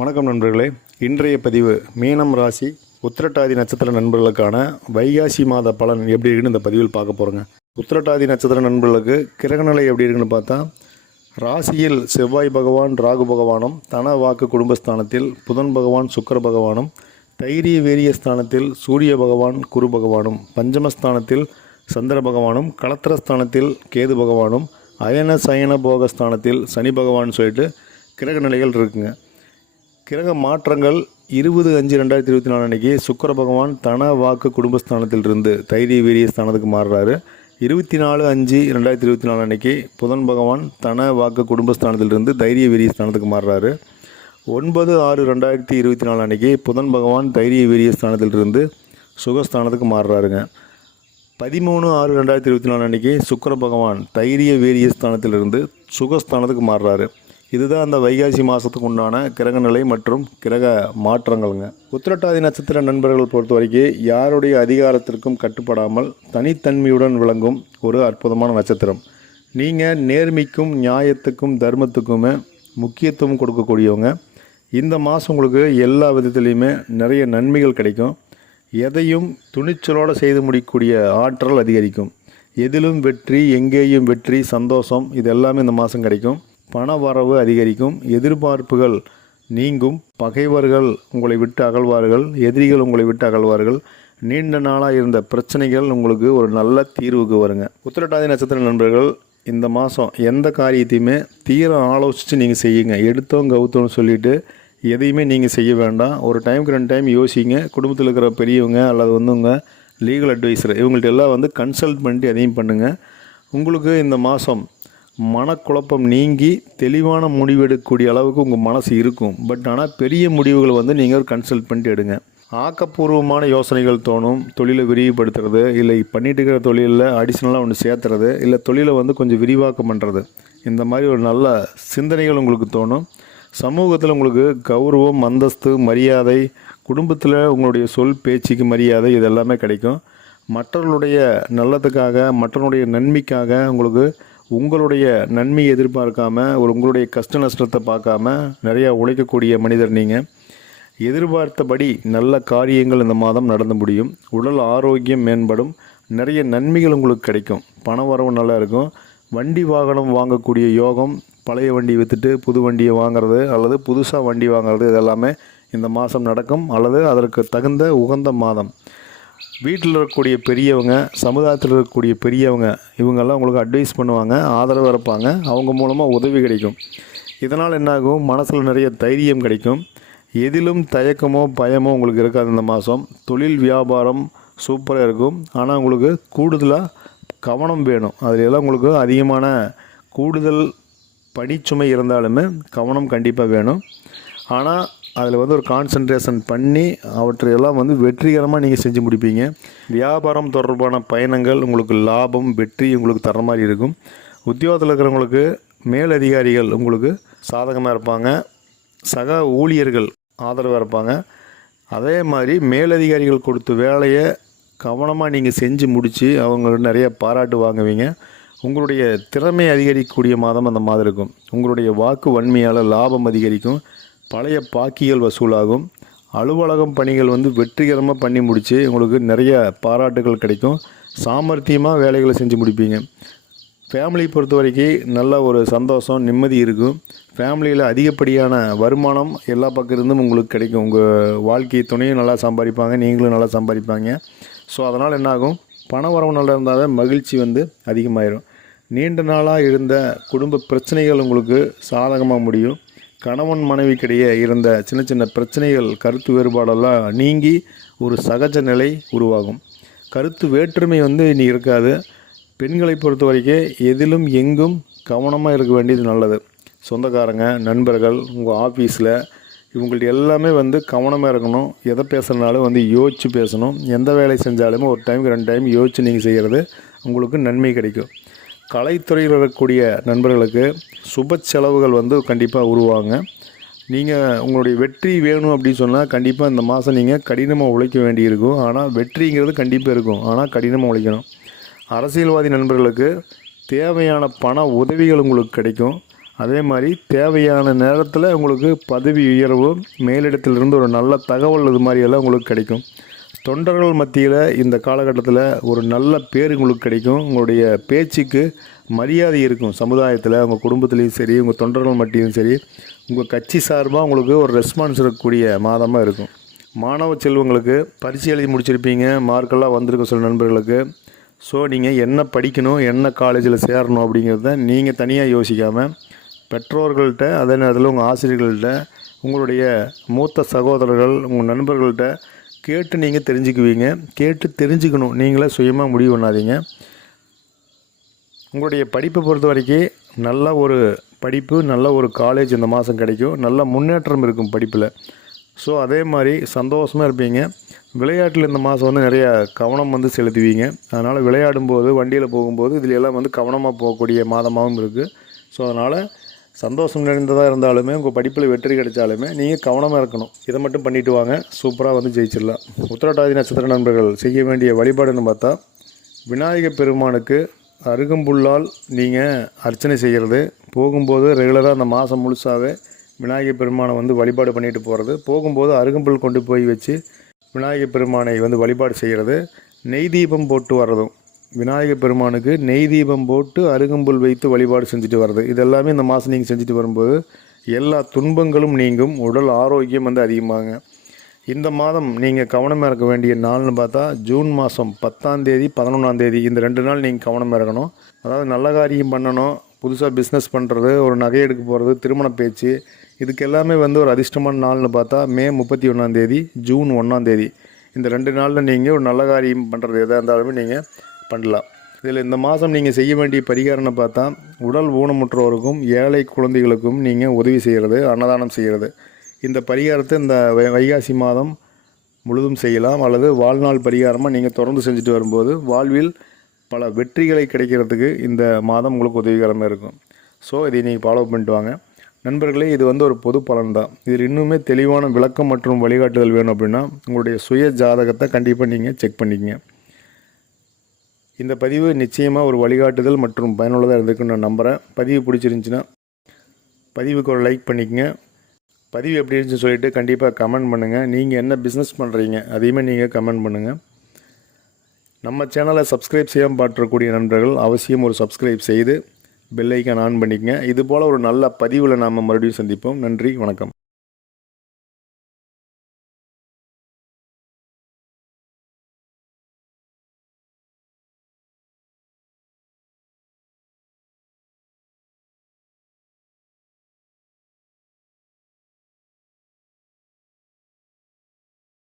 வணக்கம் நண்பர்களே. இன்றைய பதிவு மீனம் ராசி உத்திரட்டாதி நட்சத்திர நண்பர்களுக்கான வைகாசி மாத பலன் எப்படி இருக்குன்னு இந்த பதிவில் பார்க்க போகிறோங்க உத்திரட்டாதி நட்சத்திர நண்பர்களுக்கு கிரகநிலை எப்படி இருக்குன்னு பார்த்தா ராசியில் செவ்வாய் பகவான் ராகு பகவானும் தன வாக்கு குடும்பஸ்தானத்தில் புதன் பகவான் சுக்கிர பகவானும் தைரிய வேரிய ஸ்தானத்தில் சூரிய பகவான் குரு பகவானும் பஞ்சமஸ்தானத்தில் சந்திர பகவானும் களத்திரஸ்தானத்தில் கேது பகவானும் அயன சயன போகஸ்தானத்தில் சனி பகவான் சொல்லிட்டு கிரக நிலைகள் இருக்குங்க. கிரக மாற்றங்கள் இருபது அஞ்சு ரெண்டாயிரத்தி இருபத்தி நாலு அன்னைக்கு சுக்கர பகவான் தன வாக்கு குடும்பஸ்தானத்திலிருந்து தைரிய வீரிய ஸ்தானத்துக்கு மாறுறாரு. இருபத்தி நாலு அஞ்சு ரெண்டாயிரத்தி இருபத்தி நாலு அன்னைக்கு புதன் பகவான் தன வாக்கு குடும்பஸ்தானத்திலிருந்து தைரிய வீரிய ஸ்தானத்துக்கு மாறுறாரு. ஒன்பது ஆறு ரெண்டாயிரத்தி இருபத்தி நாலு அன்னைக்கு புதன் பகவான் தைரிய வீரிய ஸ்தானத்திலிருந்து சுகஸ்தானத்துக்கு மாறுறாருங்க. பதிமூணு ஆறு ரெண்டாயிரத்தி இருபத்தி நாலு அன்னைக்கு சுக்கிர பகவான் தைரிய வீரிய ஸ்தானத்திலிருந்து சுகஸ்தானத்துக்கு மாறுறாரு. இதுதான் அந்த வைகாசி மாதத்துக்கு உண்டான கிரக நிலை மற்றும் கிரக மாற்றங்கள்ங்க. உத்திரட்டாதி நட்சத்திர நண்பர்கள் பொறுத்த வரைக்கும் யாருடைய அதிகாரத்திற்கும் கட்டுப்படாமல் தனித்தன்மையுடன் விளங்கும் ஒரு அற்புதமான நட்சத்திரம். நீங்கள் நேர்மைக்கும் நியாயத்துக்கும் தர்மத்துக்குமே முக்கியத்துவம் கொடுக்கக்கூடியவங்க. இந்த மாதம் உங்களுக்கு எல்லா விதத்துலேயுமே நிறைய நன்மைகள் கிடைக்கும். எதையும் துணிச்சலோடு செய்து முடிக்கக்கூடிய ஆற்றல் அதிகரிக்கும். எதிலும் வெற்றி எங்கேயும் வெற்றி சந்தோஷம் இது எல்லாமே இந்த மாதம் கிடைக்கும். பண வரவு அதிகரிக்கும் எதிர்பார்ப்புகள் நீங்கும் பகைவர்கள் உங்களை விட்டு அகழ்வார்கள் எதிரிகள் உங்களை விட்டு அகழ்வார்கள். நீண்ட நாளாக இருந்த பிரச்சனைகள் உங்களுக்கு ஒரு நல்ல தீர்வுக்கு வருங்க. உத்திரட்டாதி நட்சத்திர நண்பர்கள் இந்த மாதம் எந்த காரியத்தையுமே தீர ஆலோசித்து நீங்கள் செய்யுங்க. எடுத்தோம் கவுத்தோம்னு சொல்லிட்டு எதையுமே நீங்கள் செய்ய வேண்டாம். ஒரு டைமுக்கு ரெண்டு டைம் யோசிங்க. குடும்பத்தில் இருக்கிற பெரியவங்க அல்லது வந்து உங்கள் லீகல் அட்வைசர் இவங்கள்ட்ட எல்லாம் வந்து கன்சல்ட் பண்ணிட்டு எதையும் பண்ணுங்கள் உங்களுக்கு இந்த மாதம் மனக்குழப்பம் நீங்கி தெளிவான முடிவெடுக்கக்கூடிய அளவுக்கு உங்கள் மனசு இருக்கும். பட் ஆனால் பெரிய முடிவுகளை வந்து நீங்கள் ஒரு கன்சல்ட் பண்ணிட்டு எடுங்க. ஆக்கப்பூர்வமான யோசனைகள் தோணும். தொழிலை விரிவுபடுத்துறது இல்லை பண்ணிட்டு இருக்கிற தொழிலில் அடிஷ்னலாக ஒன்று சேர்த்துறது இல்லை தொழிலை வந்து கொஞ்சம் விரிவாக்கம் பண்ணுறது இந்த மாதிரி ஒரு நல்ல சிந்தனைகள் உங்களுக்கு தோணும். சமூகத்தில் உங்களுக்கு கௌரவம் அந்தஸ்து மரியாதை குடும்பத்தில் உங்களுடைய சொல் பேச்சுக்கு மரியாதை இது எல்லாமே கிடைக்கும். மற்றவர்களுடைய நல்லதுக்காக மற்றவனுடைய நன்மைக்காக உங்களுக்கு உங்களுடைய நன்மையை எதிர்பார்க்காம ஒரு உங்களுடைய கஷ்ட நஷ்டத்தை பார்க்காம நிறையா உழைக்கக்கூடிய மனிதர் நீங்கள் எதிர்பார்த்தபடி நல்ல காரியங்கள் இந்த மாதம் நடந்து முடியும். உடல் ஆரோக்கியம் மேம்படும். நிறைய நன்மைகள் உங்களுக்கு கிடைக்கும். பண வரவு நல்லா இருக்கும். வண்டி வாகனம் வாங்கக்கூடிய யோகம் பழைய வண்டி விற்றுட்டு புது வண்டியை வாங்குறது அல்லது புதுசாக வண்டி வாங்குறது இதெல்லாமே இந்த மாதம் நடக்கும். அல்லது அதற்கு தகுந்த உகந்த மாதம். வீட்டில் இருக்கக்கூடிய பெரியவங்க சமுதாயத்தில் இருக்கக்கூடிய பெரியவங்க இவங்கெல்லாம் உங்களுக்கு அட்வைஸ் பண்ணுவாங்க ஆதரவு இருப்பாங்க அவங்க மூலமாக உதவி கிடைக்கும். இதனால் என்னாகும்? மனசில் நிறைய தைரியம் கிடைக்கும். எதிலும் தயக்கமோ பயமோ உங்களுக்கு இருக்காது இந்த மாதம். தொழில் வியாபாரம் சூப்பராக இருக்கும். ஆனால் உங்களுக்கு கூடுதலாக கவனம் வேணும். அதில் எல்லாம் உங்களுக்கு அதிகமான கூடுதல் பணிச்சுமை இருந்தாலுமே கவனம் கண்டிப்பாக வேணும். ஆனால் அதில் வந்து ஒரு கான்சன்ட்ரேஷன் பண்ணி அவற்றையெல்லாம் வந்து வெற்றிகரமாக நீங்கள் செஞ்சு முடிப்பீங்க. வியாபாரம் தொடர்பான பயணங்கள் உங்களுக்கு லாபம் வெற்றி உங்களுக்கு தர மாதிரி இருக்கும். உத்தியோகத்தில் இருக்கிறவங்களுக்கு மேலதிகாரிகள் உங்களுக்கு சாதகமாக இருப்பாங்க. சக ஊழியர்கள் ஆதரவாக இருப்பாங்க. அதே மாதிரி மேலதிகாரிகள் கொடுத்த வேலையை கவனமாக நீங்கள் செஞ்சு முடித்து அவங்க நிறைய பாராட்டு வாங்குவீங்க. உங்களுடைய திறமை அதிகரிக்கக்கூடிய மாதம் அந்த மாதிரி இருக்கும். உங்களுடைய வாக்கு வன்மையால் லாபம் அதிகரிக்கும். பழைய பாக்கிகள் வசூலாகும். அலுவலகம் பணிகள் வந்து வெற்றிகரமாக பண்ணி முடித்து உங்களுக்கு நிறைய பாராட்டுகள் கிடைக்கும். சாமர்த்தியமாக வேலைகளை செஞ்சு முடிப்பீங்க. ஃபேமிலி பொறுத்த வரைக்கும் நல்ல ஒரு சந்தோஷம் நிம்மதி இருக்கும். ஃபேமிலியில் அதிகப்படியான வருமானம் எல்லா பக்கம் இருந்தும் உங்களுக்கு கிடைக்கும். உங்கள் வாழ்க்கை துணையும் நல்லா சம்பாதிப்பாங்க நீங்களும் நல்லா சம்பாதிப்பாங்க. ஸோ அதனால் என்னாகும்? பண வரவு நல்லா இருந்தாவே மகிழ்ச்சி வந்து அதிகமாயிரும். நீண்ட நாளாக இருந்த குடும்ப பிரச்சனைகள் உங்களுக்கு சாதகமாக முடியும். கணவன் மனைவிக்கிடையே இருந்த சின்ன சின்ன பிரச்சனைகள் கருத்து வேறுபாடெல்லாம் நீங்கி ஒரு சகஜ நிலை உருவாகும். கருத்து வேற்றுமை வந்து இனி இருக்காது. பெண்களை பொறுத்த வரைக்கும் எதிலும் எங்கும் கவனமாக இருக்க வேண்டியது நல்லது. சொந்தக்காரங்க நண்பர்கள் உங்கள் ஆஃபீஸில் இவங்கள்ட்ட எல்லாமே வந்து கவனமாக இருக்கணும். எதை பேசுகிறனாலும் வந்து யோசித்து பேசணும். எந்த வேலை செஞ்சாலுமே ஒரு டைமுக்கு ரெண்டு டைம் யோசித்து நீங்கள் செய்கிறது உங்களுக்கு நன்மை கிடைக்கும். கலைத்துறையில் இருக்கக்கூடிய நண்பர்களுக்கு சுப செலவுகள் வந்து கண்டிப்பாக உருவாங்க. நீங்கள் உங்களுடைய வெற்றி வேணும் அப்படின்னு சொன்னால் கண்டிப்பாக இந்த மாதம் நீங்கள் கடினமாக உழைக்க வேண்டியிருக்கும். ஆனால் வெற்றிங்கிறது கண்டிப்பாக இருக்கும். ஆனால் கடினமாக உழைக்கணும். அரசியல்வாதி நண்பர்களுக்கு தேவையான பண உதவிகள் உங்களுக்கு கிடைக்கும். அதே மாதிரி தேவையான நேரத்தில் உங்களுக்கு பதவி உயர்வு மேலிடத்திலிருந்து ஒரு நல்ல தகவல் இது மாதிரியெல்லாம் உங்களுக்கு கிடைக்கும். தொண்டர்கள் மத்தியில் இந்த காலகட்டத்தில் ஒரு நல்ல பேர் உங்களுக்கு கிடைக்கும். உங்களுடைய பேச்சுக்கு மரியாதை இருக்கும் சமுதாயத்தில் உங்கள் குடும்பத்துலேயும் சரி உங்கள் தொண்டர்கள் மத்தியிலும் சரி. உங்கள் கட்சி சார்பாக உங்களுக்கு ஒரு ரெஸ்பான்ஸ் இருக்கக்கூடிய மாதமாக இருக்கும். மாணவ செல்வங்களுக்கு பரிசு எழுதி முடிச்சிருப்பீங்க. மார்க்கெல்லாம் வந்திருக்க சில நண்பர்களுக்கு. ஸோ நீங்கள் என்ன படிக்கணும் என்ன காலேஜில் சேரணும் அப்படிங்கிறத நீங்கள் தனியாக யோசிக்காமல் பெற்றோர்கள்ட்ட அதே நேரத்தில் உங்கள் ஆசிரியர்கள்ட்ட உங்களுடைய மூத்த சகோதரர்கள் உங்கள் நண்பர்கள்ட்ட கேட்டு நீங்கள் தெரிஞ்சுக்குவீங்க. கேட்டு தெரிஞ்சுக்கணும். நீங்களே சுயமாக முடிவு பண்ணாதீங்க. உங்களுடைய படிப்பை பொறுத்த வரைக்கும் நல்ல ஒரு படிப்பு நல்ல ஒரு காலேஜ் இந்த மாதம் கிடைக்கும். நல்ல முன்னேற்றம் இருக்கும் படிப்பில். ஸோ அதே மாதிரி சந்தோஷமாக இருப்பீங்க. விளையாட்டில் இந்த மாதம் வந்து நிறையா கவனம் வந்து செலுத்துவீங்க. அதனால் விளையாடும்போது வண்டியில் போகும்போது இதில் எல்லாம் வந்து கவனமாக போகக்கூடிய மாதமாகவும் இருக்குது ஸோ அதனால் சந்தோஷம் நிறைந்ததாக இருந்தாலுமே உங்கள் படிப்பில் வெற்றி கிடைச்சாலுமே நீங்கள் கவனமாக இருக்கணும். இதை மட்டும் பண்ணிவிட்டு வாங்க. சூப்பராக வந்து ஜெயிச்சிடலாம். உத்திரட்டாதி நட்சத்திர நண்பர்கள் செய்ய வேண்டிய வழிபாடுன்னு பார்த்தா விநாயகர் பெருமானுக்கு அருகம்புல்லால் நீங்கள் அர்ச்சனை செய்கிறது போகும்போது ரெகுலராக அந்த மாதம் முழுசாகவே விநாயகர் பெருமானை வந்து வழிபாடு பண்ணிட்டு போகிறது போகும்போது அருகம்புல் கொண்டு போய் வச்சு விநாயகர் பெருமானை வந்து வழிபாடு செய்கிறது நெய் தீபம் போட்டு வர்றதும். விநாயகர் பெருமானுக்கு நெய் தீபம் போட்டு அருகம்புல் வைத்து வழிபாடு செஞ்சுட்டு வர்றது. இதெல்லாமே இந்த மாதம் நீங்கள் செஞ்சுட்டு வரும்போது எல்லா துன்பங்களும் நீங்கும் உடல் ஆரோக்கியம் வந்து அதிகமாகுங்க இந்த மாதம் நீங்கள் கவனமாக இருக்க வேண்டிய நாள்னு பார்த்தா ஜூன் மாதம் பத்தாம் தேதி பதினொன்றாம் தேதி இந்த ரெண்டு நாள் நீங்கள் கவனமாக இருக்கணும். அதாவது நல்ல காரியம் பண்ணணும் புதுசாக பிஸ்னஸ் பண்ணுறது ஒரு நகை எடுக்க போகிறது திருமண பேச்சு இதுக்கு எல்லாமே வந்து ஒரு அதிர்ஷ்டமான நாள்னு பார்த்தா மே முப்பத்தி ஒன்றாந்தேதி ஜூன் ஒன்றாந்தேதி இந்த ரெண்டு நாளில் நீங்கள் ஒரு நல்ல காரியம் பண்ணுறது எதாக இருந்தாலுமே நீங்கள் பண்ணலாம். இதில் இந்த மாதம் நீங்கள் செய்ய வேண்டிய பரிகாரம்னு பார்த்தா உடல் ஊனமுற்றோருக்கும் ஏழை குழந்தைகளுக்கும் நீங்கள் உதவி செய்கிறது அன்னதானம் செய்கிறது. இந்த பரிகாரத்தை இந்த வை- வைகாசி மாதம் முழுதும் செய்யலாம். அல்லது வாழ்நாள் பரிகாரமாக நீங்கள் தொடர்ந்து செஞ்சுட்டு வரும்போது வாழ்வில் பல வெற்றிகளை கிடைக்கிறதுக்கு இந்த மாதம் உங்களுக்கு உதவிகரமாக இருக்கும். ஸோ இதை நீங்கள் ஃபாலோ பண்ணிட்டு வாங்க. நண்பர்களே இது வந்து ஒரு பொது பலன் தான் இதில் இன்னுமே தெளிவான விளக்கம் மற்றும் வழிகாட்டுதல் வேணும் அப்படின்னா உங்களுடைய சுய ஜாதகத்தை கண்டிப்பாக நீங்கள் செக் பண்ணிக்கங்க. இந்த பதிவு நிச்சயமாக ஒரு வழிகாட்டுதல் மற்றும் பயனுள்ளதாக இருந்திருக்குன்னு நான் நம்புகிறேன் பதிவு பிடிச்சிருந்துச்சின்னா பதிவுக்கு ஒரு லைக் பண்ணிக்கங்க. பதிவு எப்படி இருந்துச்சுன்னு சொல்லிவிட்டு கண்டிப்பாக கமெண்ட் பண்ணுங்கள் நீங்கள் என்ன பிஸ்னஸ் பண்ணுறீங்க அதையுமே நீங்கள் கமெண்ட் பண்ணுங்கள் நம்ம சேனலை சப்ஸ்கிரைப் செய்யாமல் பாட்டுறக்கூடிய நண்பர்கள் அவசியம் ஒரு சப்ஸ்கிரைப் செய்து பெல்லைக்கான் ஆன் பண்ணிக்கங்க. இது போல் ஒரு நல்ல பதிவில் நாம் மறுபடியும் சந்திப்போம். நன்றி வணக்கம்.